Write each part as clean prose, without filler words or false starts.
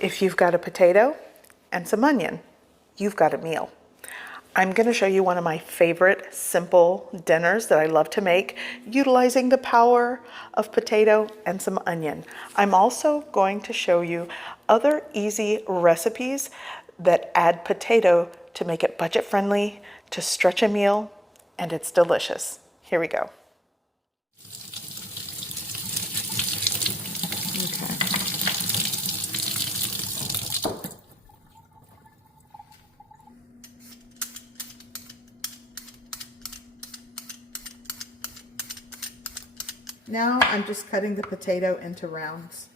If you've got a potato and some onion, you've got a meal. I'm going to show you one of my favorite simple dinners that I love to make, utilizing the power of potato and some onion. I'm also going to show you other easy recipes that add potato to make it budget friendly, to stretch a meal, and it's delicious. Here we go. Now I'm just cutting the potato into rounds.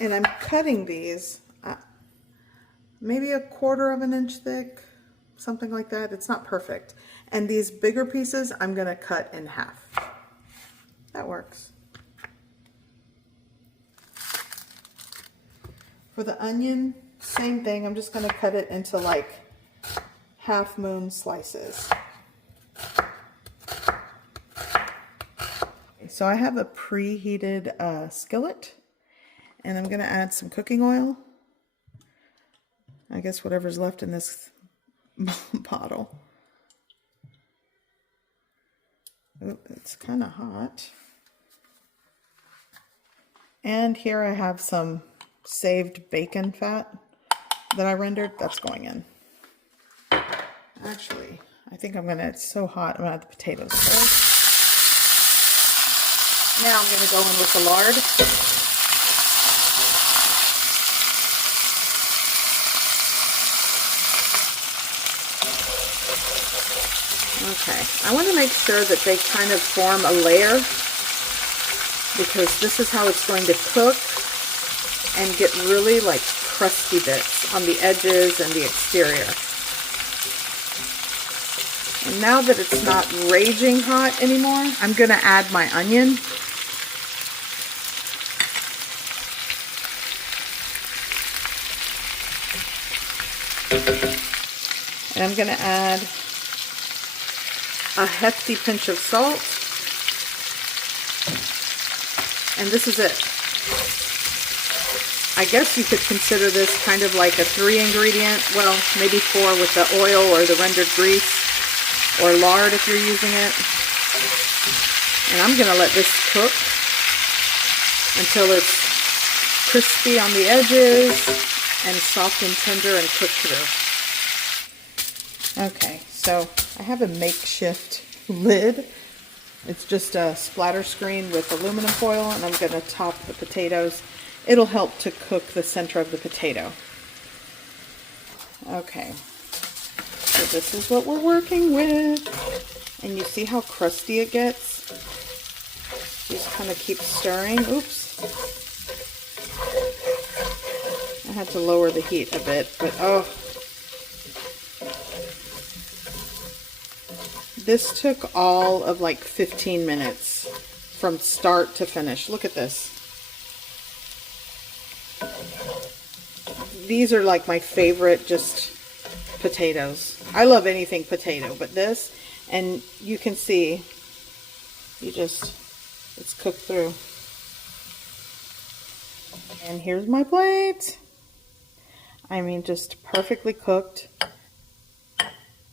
And I'm cutting these maybe 1/4 of an inch thick, something like that. It's not perfect. And these bigger pieces, I'm gonna cut in half. That works. For the onion, same thing. I'm just gonna cut it into like half moon slices. So I have a preheated skillet, and I'm gonna add some cooking oil. I guess whatever's left in this bottle. Ooh, it's kind of hot. And here I have some saved bacon fat that I rendered. That's going in. Actually, I think it's so hot, I'm gonna add the potatoes first. Now I'm gonna go in with the lard. Okay, I want to make sure that they kind of form a layer, because this is how it's going to cook and get really like crusty bits on the edges and the exterior. And now that it's not raging hot anymore, I'm going to add my onion. And I'm going to add a hefty pinch of salt, and this is it. I guess you could consider this kind of like a 3-ingredient, well, maybe 4 with the oil or the rendered grease or lard if you're using it. And I'm going to let this cook until it's crispy on the edges and soft and tender and cooked through. Okay, so I have a makeshift lid. It's just a splatter screen with aluminum foil, and I'm going to top the potatoes. It'll help to cook the center of the potato. Okay, so this is what we're working with. And you see how crusty it gets? Just kind of keep stirring. Oops. I had to lower the heat a bit, but oh. This took all of like 15 minutes from start to finish. Look at this. These are like my favorite just potatoes. I love anything potato, but this, and you can see, it's cooked through. And here's my plate. I mean, just perfectly cooked.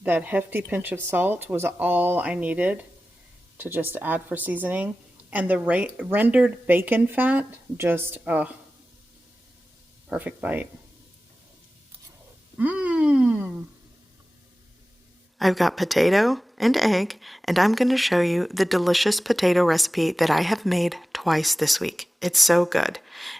That hefty pinch of salt was all I needed to just add for seasoning. And the rendered bacon fat, just, perfect bite. Mmm. I've got potato and egg, and I'm going to show you the delicious potato recipe that I have made twice this week. It's so good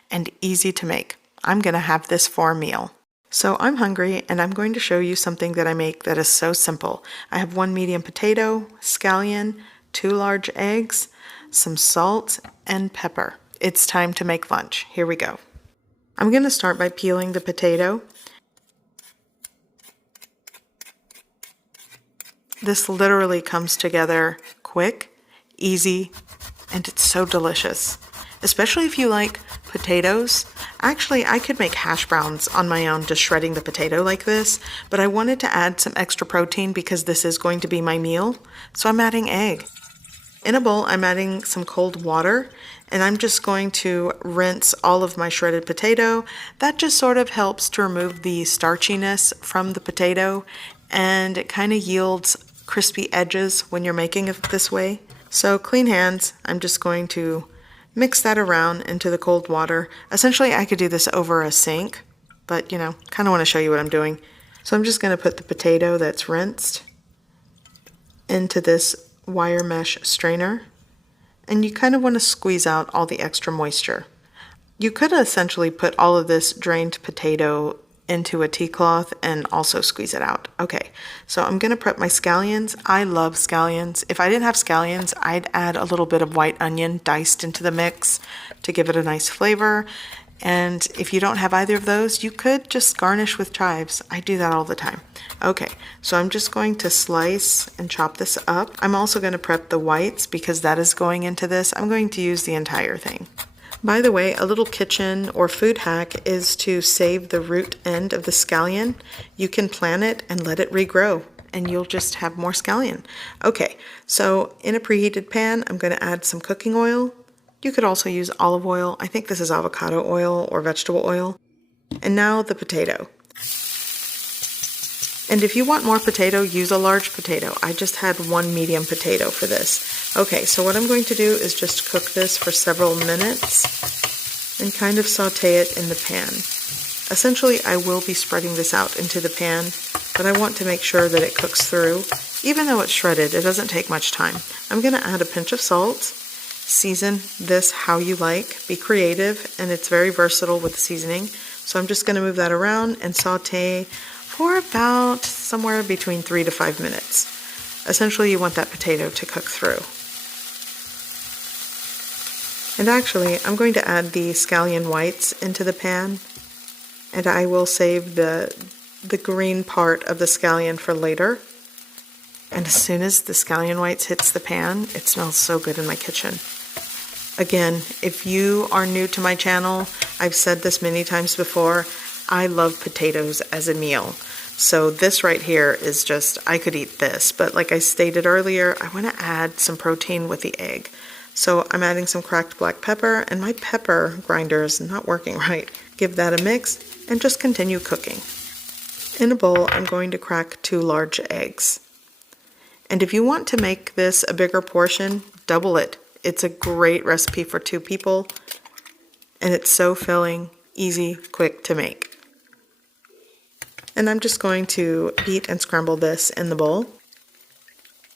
and easy to make. I'm going to have this for a meal. So I'm hungry, and I'm going to show you something that I make that is so simple. I have 1 medium potato, scallion, 2 large eggs, some salt, and pepper. It's time to make lunch. Here we go. I'm going to start by peeling the potato. This literally comes together quick, easy, and it's so delicious. Especially if you like potatoes. Actually, I could make hash browns on my own, just shredding the potato like this, but I wanted to add some extra protein because this is going to be my meal, so I'm adding egg. In a bowl, I'm adding some cold water, and I'm just going to rinse all of my shredded potato. That just sort of helps to remove the starchiness from the potato, and it kind of yields crispy edges when you're making it this way. So clean hands, I'm just going to mix that around into the cold water. Essentially, I could do this over a sink, but kind of want to show you what I'm doing. So I'm just going to put the potato that's rinsed into this wire mesh strainer, and you kind of want to squeeze out all the extra moisture. You could essentially put all of this drained potato into a tea cloth and also squeeze it out. Okay, so I'm gonna prep my scallions. I love scallions. If I didn't have scallions, I'd add a little bit of white onion diced into the mix to give it a nice flavor. And if you don't have either of those, you could just garnish with chives. I do that all the time. Okay, so I'm just going to slice and chop this up. I'm also going to prep the whites because that is going into this. I'm going to use the entire thing. By the way, a little kitchen or food hack is to save the root end of the scallion. You can plant it and let it regrow, and you'll just have more scallion. Okay, so in a preheated pan, I'm going to add some cooking oil. You could also use olive oil. I think this is avocado oil or vegetable oil. And now the potato. And if you want more potato, use a large potato. I just had one medium potato for this. Okay, so what I'm going to do is just cook this for several minutes and kind of saute it in the pan. Essentially, I will be spreading this out into the pan, but I want to make sure that it cooks through. Even though it's shredded, it doesn't take much time. I'm going to add a pinch of salt. Season this how you like. Be creative, and it's very versatile with the seasoning. So I'm just going to move that around and saute for about somewhere between 3 to 5 minutes. Essentially, you want that potato to cook through. And actually, I'm going to add the scallion whites into the pan, and I will save the green part of the scallion for later. And as soon as the scallion whites hits the pan, it smells so good in my kitchen. Again, if you are new to my channel, I've said this many times before, I love potatoes as a meal. So this right here is just, I could eat this, but like I stated earlier, I want to add some protein with the egg. So I'm adding some cracked black pepper, and my pepper grinder is not working right. Give that a mix and just continue cooking. In a bowl, I'm going to crack 2 large eggs. And if you want to make this a bigger portion, double it. It's a great recipe for 2 people, and it's so filling, easy, quick to make. And I'm just going to beat and scramble this in the bowl.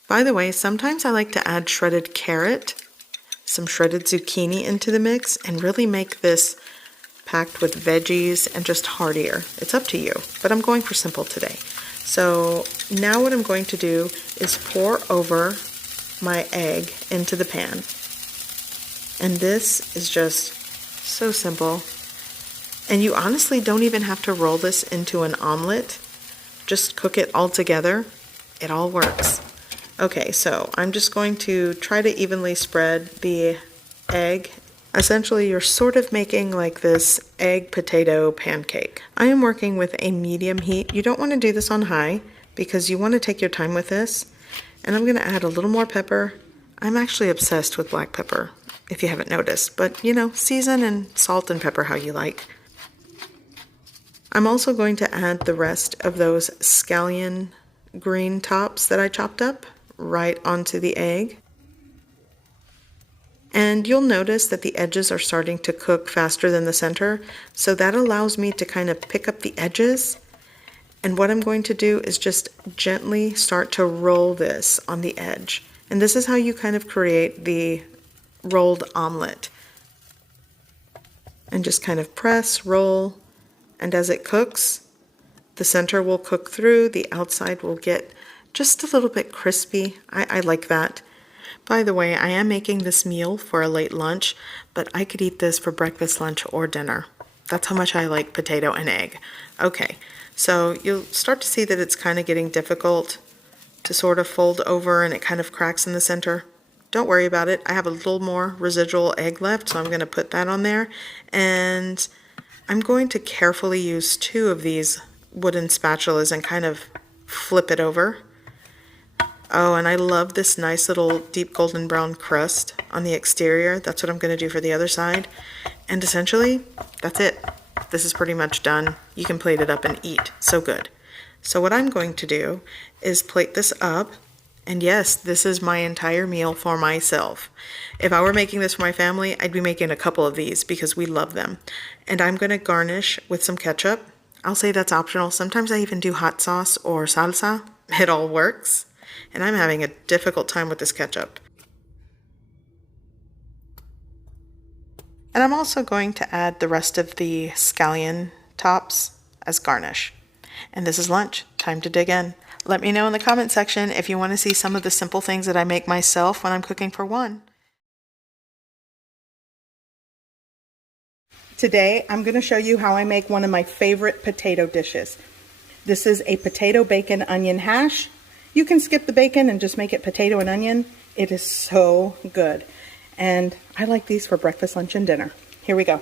By the way, sometimes I like to add shredded carrot, some shredded zucchini into the mix, and really make this packed with veggies and just heartier. It's up to you, but I'm going for simple today. So now what I'm going to do is pour over my egg into the pan. And this is just so simple. And you honestly don't even have to roll this into an omelet. Just cook it all together. It all works. Okay, so I'm just going to try to evenly spread the egg. Essentially, you're sort of making like this egg potato pancake. I am working with a medium heat. You don't want to do this on high because you want to take your time with this. And I'm going to add a little more pepper. I'm actually obsessed with black pepper, if you haven't noticed. But, season and salt and pepper how you like. I'm also going to add the rest of those scallion green tops that I chopped up right onto the egg. And you'll notice that the edges are starting to cook faster than the center, so that allows me to kind of pick up the edges. And what I'm going to do is just gently start to roll this on the edge. And this is how you kind of create the rolled omelet. And just kind of press, roll, and as it cooks, the center will cook through, the outside will get just a little bit crispy. I like that. By the way, I am making this meal for a late lunch, but I could eat this for breakfast, lunch, or dinner. That's how much I like potato and egg. Okay, so you'll start to see that it's kind of getting difficult to sort of fold over and it kind of cracks in the center. don't worry about it. I have a little more residual egg left, so I'm going to put that on there. And I'm going to carefully use 2 of these wooden spatulas and kind of flip it over. Oh, and I love this nice little deep golden brown crust on the exterior. That's what I'm going to do for the other side. And essentially, that's it. This is pretty much done. You can plate it up and eat. So good. So what I'm going to do is plate this up. And yes, this is my entire meal for myself. If I were making this for my family, I'd be making a couple of these because we love them. And I'm going to garnish with some ketchup. I'll say that's optional. Sometimes I even do hot sauce or salsa. It all works. And I'm having a difficult time with this ketchup. And I'm also going to add the rest of the scallion tops as garnish. And this is lunch. Time to dig in. Let me know in the comment section if you want to see some of the simple things that I make myself when I'm cooking for one. Today, I'm going to show you how I make one of my favorite potato dishes. This is a potato bacon onion hash. You can skip the bacon and just make it potato and onion. It is so good. And I like these for breakfast, lunch, and dinner. Here we go.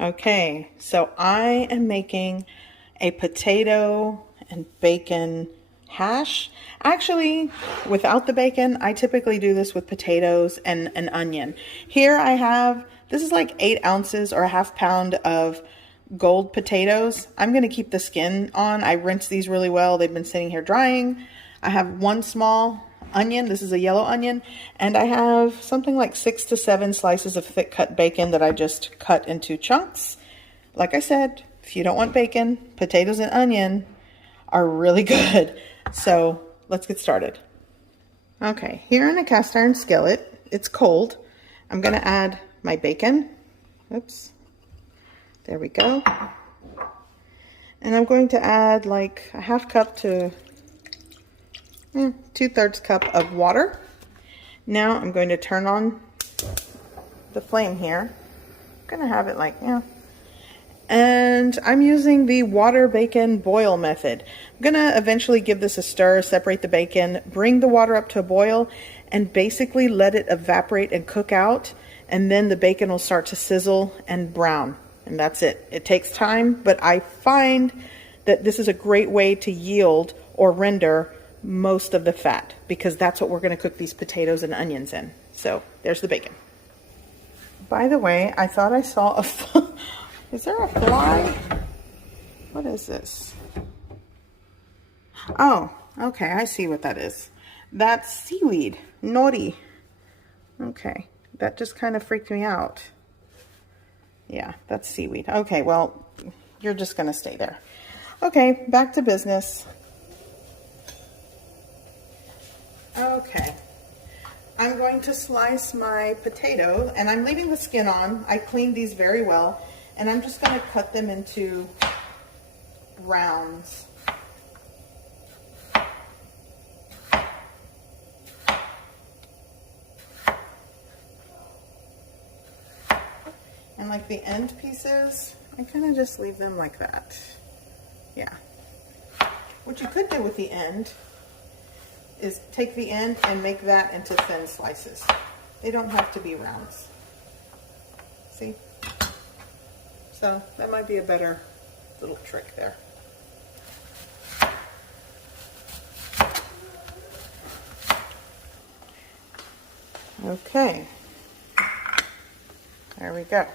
Okay, so I am making a potato and bacon hash. Actually, without the bacon, I typically do this with potatoes and an onion. Here I have, this is like 8 ounces or a ½ pound of gold potatoes. I'm going to keep the skin on. I rinsed these really well. They've been sitting here drying. I have 1 small onion. This is a yellow onion. And I have something like 6 to 7 slices of thick cut bacon that I just cut into chunks. Like I said, if you don't want bacon, potatoes and onion are really good. So let's get started. Okay, here in a cast iron skillet, it's cold. I'm going to add my bacon. Oops. There we go. And I'm going to add like a ½ cup to 2/3 cup of water. Now I'm going to turn on the flame here. I'm going to have it like, and I'm using the water bacon boil method. I'm going to eventually give this a stir, separate the bacon, bring the water up to a boil, and basically let it evaporate and cook out. And then the bacon will start to sizzle and brown. And that's it. It takes time, but I find that this is a great way to yield or render most of the fat, because that's what we're going to cook these potatoes and onions in. So there's the bacon. By the way, I thought I saw a is there a fly? What is this? Oh, okay, I see what that is. That's seaweed. Nori. Okay, that just kind of freaked me out. Yeah, that's seaweed. Okay, well, you're just going to stay there. Okay, back to business. Okay, I'm going to slice my potato, and I'm leaving the skin on. I cleaned these very well, and I'm just going to cut them into rounds. And like the end pieces, I kind of just leave them like that. Yeah. What you could do with the end is take the end and make that into thin slices. They don't have to be rounds. See? So that might be a better little trick there. Okay. There we go.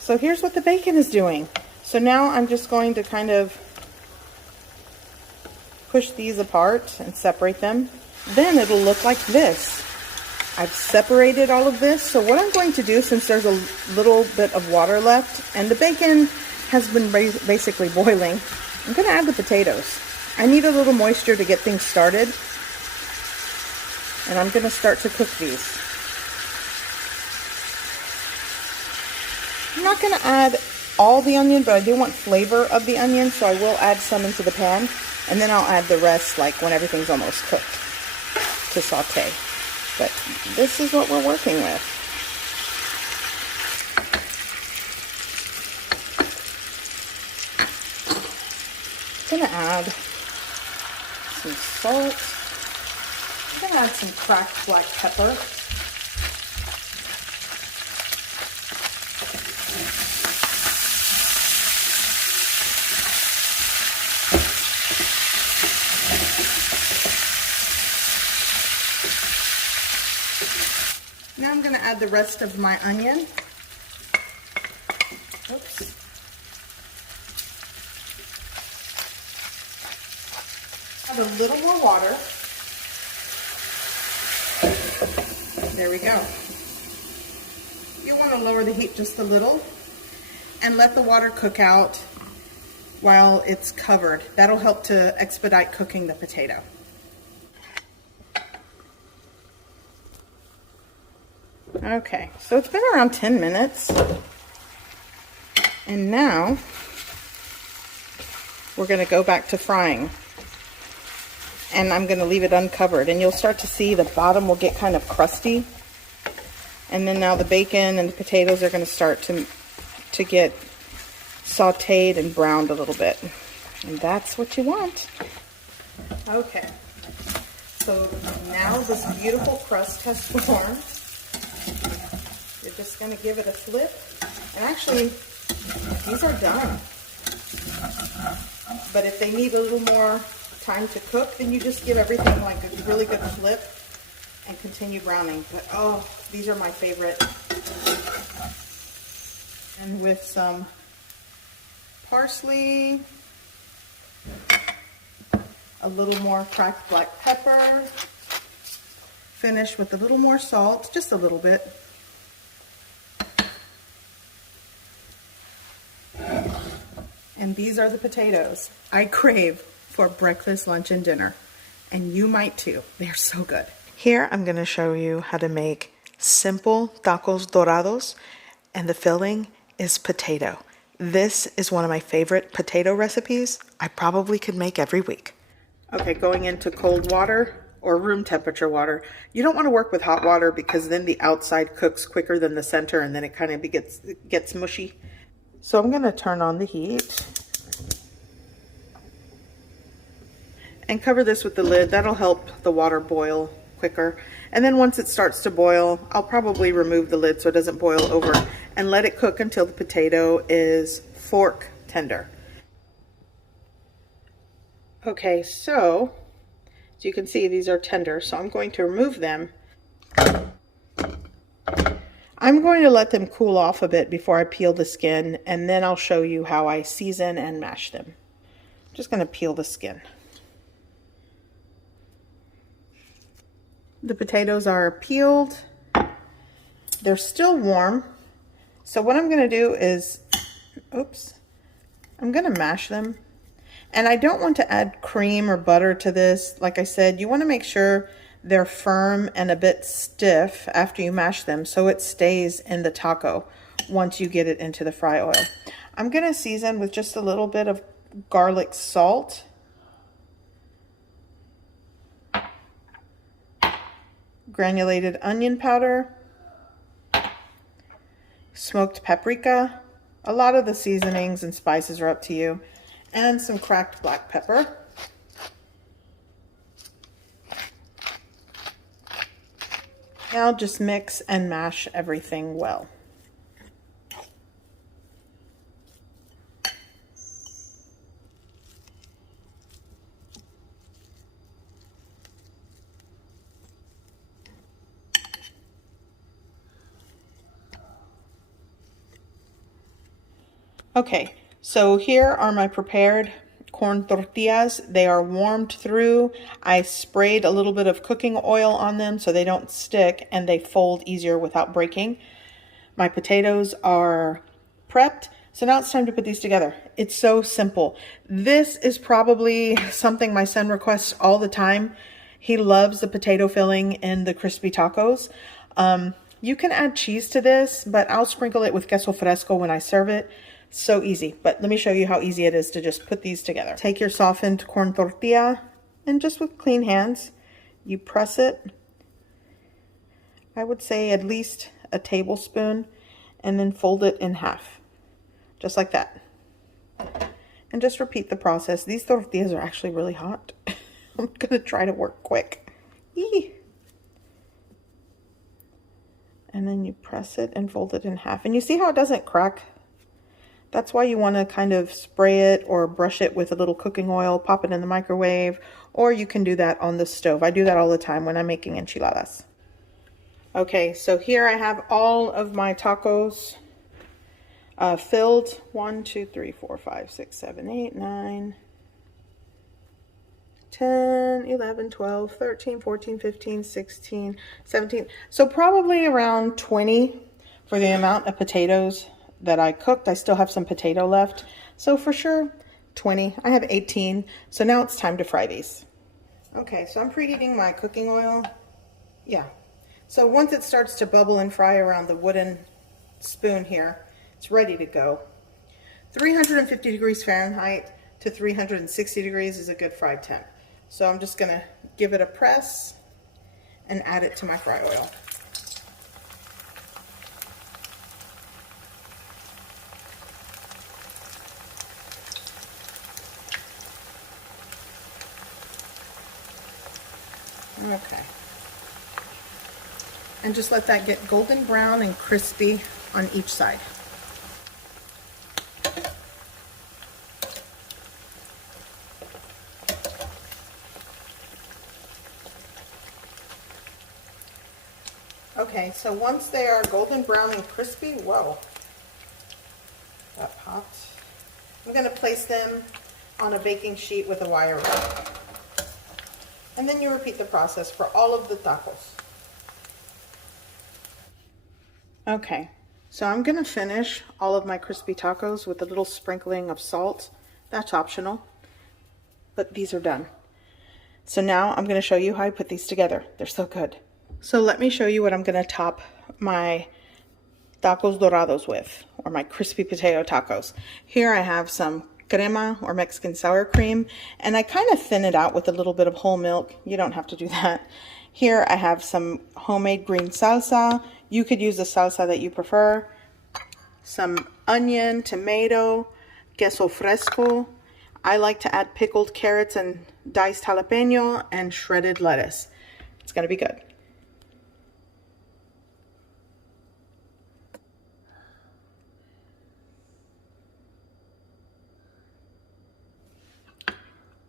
So here's what the bacon is doing. So now I'm just going to kind of push these apart and separate them. Then it'll look like this. I've separated all of this. So what I'm going to do, since there's a little bit of water left and the bacon has been basically boiling, I'm going to add the potatoes. I need a little moisture to get things started. And I'm going to start to cook these. I'm not going to add all the onion, but I do want flavor of the onion, so I will add some into the pan, and then I'll add the rest like when everything's almost cooked to saute. But this is what we're working with. I'm going to add some salt. I'm going add some cracked black pepper. Now I'm going to add the rest of my onion. Oops. Add a little more water. There we go. You want to lower the heat just a little and let the water cook out while it's covered. That'll help to expedite cooking the potato. Okay, so it's been around 10 minutes, and now we're going to go back to frying, and I'm going to leave it uncovered, and you'll start to see the bottom will get kind of crusty, and then now the bacon and the potatoes are going to start to get sauteed and browned a little bit, and that's what you want. Okay, so now this beautiful crust has formed. You're just going to give it a flip, and actually these are done, but if they need a little more time to cook, then you just give everything like a really good flip and continue browning. But oh, these are my favorite. And with some parsley, a little more cracked black pepper, finish with a little more salt, just a little bit. And these are the potatoes I crave for breakfast, lunch, and dinner. And you might too. They're so good. Here I'm going to show you how to make simple tacos dorados, and the filling is potato. This is one of my favorite potato recipes. I probably could make every week. Okay, going into cold water or room temperature water. You don't want to work with hot water because then the outside cooks quicker than the center, and then it kind of gets mushy. So I'm going to turn on the heat and cover this with the lid. That'll help the water boil quicker. And then once it starts to boil, I'll probably remove the lid so it doesn't boil over, and let it cook until the potato is fork tender. Okay, so as you can see, these are tender, so I'm going to remove them. I'm going to let them cool off a bit before I peel the skin, and then I'll show you how I season and mash them. I'm just going to peel the skin. The potatoes are peeled. They're still warm. So what I'm going to do is, I'm going to mash them. And I don't want to add cream or butter to this. Like I said, you want to make sure they're firm and a bit stiff after you mash them, so it stays in the taco once you get it into the fry oil. I'm going to season with just a little bit of garlic salt, granulated onion powder, smoked paprika. A lot of the seasonings and spices are up to you, and some cracked black pepper. Now just mix and mash everything well. Okay, so here are my prepared corn tortillas. They are warmed through. I sprayed a little bit of cooking oil on them so they don't stick and they fold easier without breaking. My potatoes are prepped. So now it's time to put these together. It's so simple. This is probably something my son requests all the time. He loves the potato filling in the crispy tacos. You can add cheese to this, but I'll sprinkle it with queso fresco when I serve it. So easy, but let me show you how easy it is to just put these together. Take your softened corn tortilla and just with clean hands, you press it. I would say at least a tablespoon, and then fold it in half, just like that. And just repeat the process. These tortillas are actually really hot. I'm gonna try to work quick. Eee. And then you press it and fold it in half. And you see how it doesn't crack? That's why you want to kind of spray it or brush it with a little cooking oil, pop it in the microwave, or you can do that on the stove. I do that all the time when I'm making enchiladas. Okay, so here I have all of my tacos filled. 1, 2, 3, 4, 5, 6, 7, 8, 9, 10, 11, 12, 13, 14, 15, 16, 17. So probably around 20 for the amount of potatoes that I cooked. I still have some potato left. So for sure, 20. I have 18. So now it's time to fry these. Okay, so I'm preheating my cooking oil. Yeah. So once it starts to bubble and fry around the wooden spoon here, it's ready to go. 350 degrees Fahrenheit to 360 degrees is a good fry temp. So I'm just going to give it a press and add it to my fry oil. Okay. And just let that get golden brown and crispy on each side. Okay, so once they are golden brown and crispy, whoa, that popped. I'm going to place them on a baking sheet with a wire rod. And then you repeat the process for all of the tacos. Okay, so I'm going to finish all of my crispy tacos with a little sprinkling of salt. That's optional, but these are done. So now I'm going to show you how I put these together. They're so good. So let me show you what I'm going to top my tacos dorados with, or my crispy potato tacos. Here I have some crema or Mexican sour cream, and I kind of thin it out with a little bit of whole milk. You don't have to do that. Here I have some homemade green salsa. You could use the salsa that you prefer. Some onion, tomato, queso fresco. I like to add pickled carrots and diced jalapeno and shredded lettuce. It's going to be good.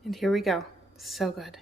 And here we go. So good.